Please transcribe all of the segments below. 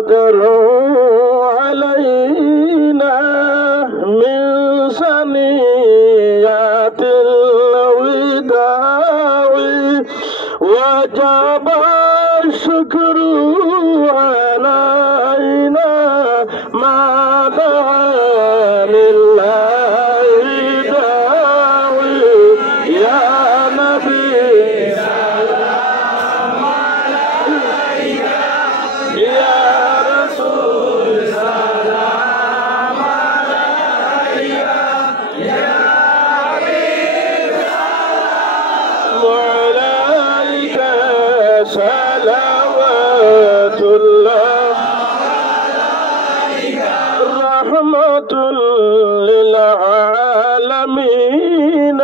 تدروا علينا من ثنيات الوداع وجب الشكر علينا ما دعا لله داعي يا نبي سلام عليك يا رسول سلام عليك يا حبيب سلام عليك صلوات الله رحمة للعالمين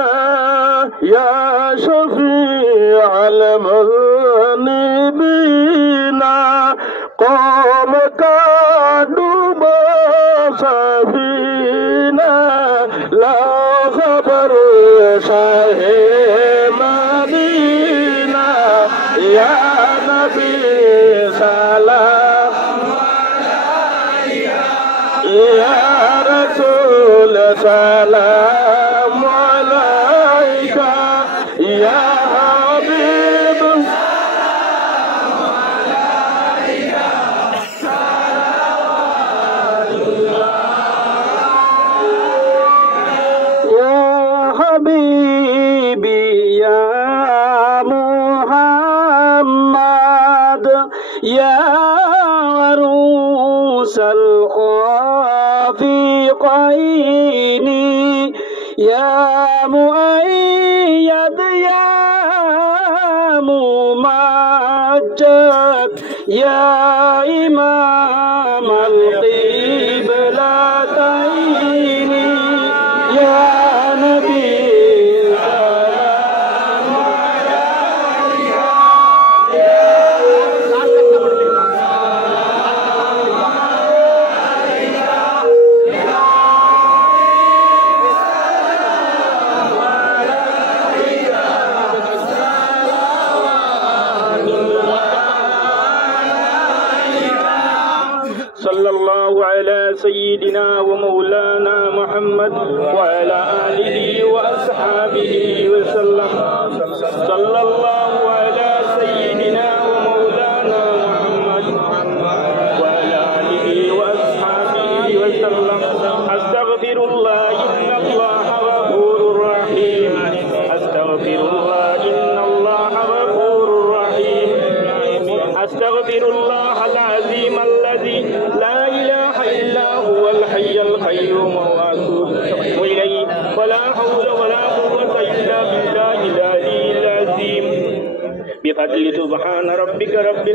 يا شفيع المذنبين قومك دوب سفينة لا خبر شاهي مدينة يا نبي سلام يا رسول سلام عليك يا حبيب سلام عليك صلوات الله يا حبيبي يا محمد يا عروس الخافقين يا مؤيد يا ممجد يا إمام القبلتين يا نبي سلام عليك صلى الله على سيدنا ومولانا محمد وعلى آله وأصحابه وسلم صلى الله على سيدنا ومولانا محمد وعلى آله وأصحابه وسلم أستغفر الله إن الله غفور رحيم أستغفر الله إن الله غفور رحيم أستغفر الله العظيم الذي لا إله إلا هو الحي القيوم وأتوب إليه ولا حول ولا قوة إلا بالله العلي العظيم بفضل سبحان ربك رب